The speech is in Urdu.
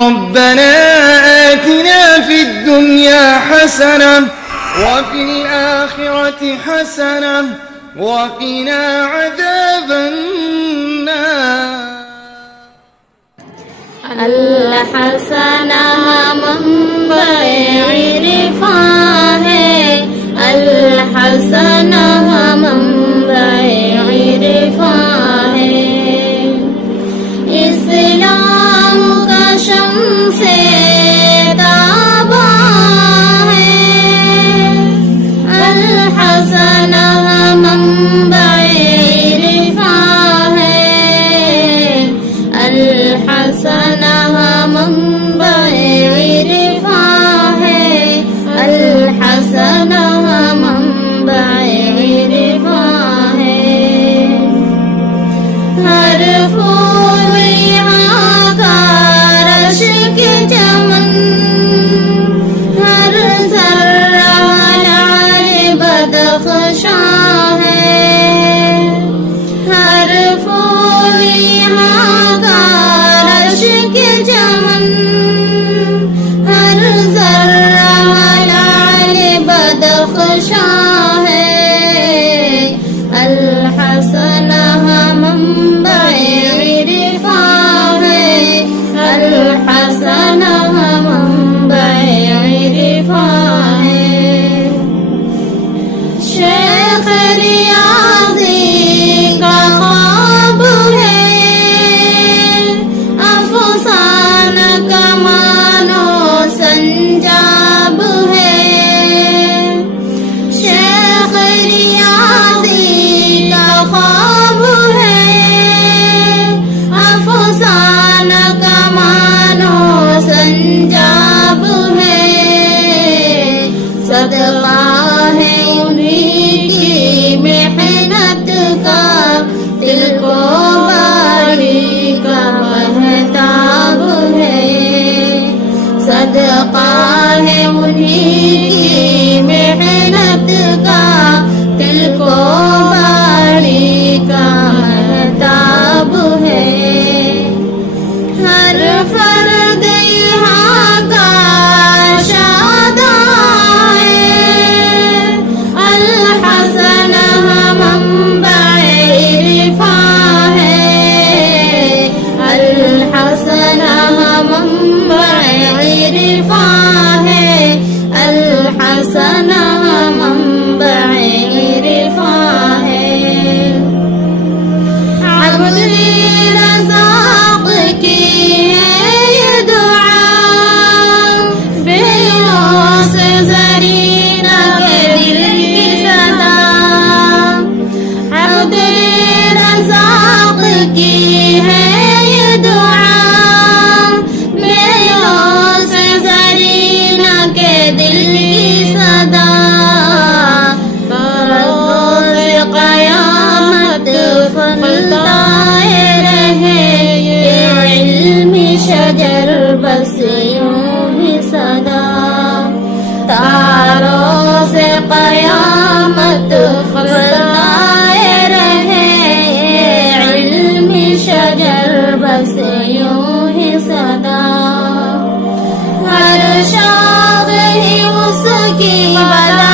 ربنا آتنا في الدنيا حسنة وفي الآخرة حسنة وقنا عذاب النار. الحسنہ منبع عرفاں ہے، الحسنہ منبع عرفاں ہے، اسلام کا شمس تاباں ہے، الحسنہ منبع عرفاں ہے، الحسنہ منبع عرفاں ہے، الحسنہ منبع عرفاں ہے، ہر پھول یہاں کا رشک چمن، ہر ذرہ لعل بدخشاں ہے، ہر پھول یہاں کا رشک چمن، ہر ذرہ لعل بدخشاں ہے، الحسنہ منبع عرفاں ہے، الحسنہ منبع عرفاں ہے، شیخ ریاضی کا خواب ہے، افسانہ کمان و سنجاب ہے، شیخ ریاضی کا خواب ہے، افسانہ کمان و سنجاب ہے، صدقہ ہے انہیں کی محنت کا، دل کو باری کا مہتاب ہے، صدقہ ہے انہیں کی محنت کا، دل کو باری کا مہتاب ہے، ہر فرد یہاں کا شاداں ہے، الحسنہ منبع عرفاں ہے، الحسنہ منبع عرفاں ہے، الحسنہ منبع عرفاں ہے، عبد رزاق کی ہے یہ دعا، بےلوث زرینہ کے دل کی صدا، عبد رزاق کی ہے یہ دعا، بےلوث زرینہ کے دل کی صدا، روز قیامت پھلتا رہے یہ علمی شجر بس یوں ہی صدا، تاروں سے قیامت پھلتا رہے یہ علمی شجر بس یوں ہی صدا، ہر شاخ ہی اس کی بلا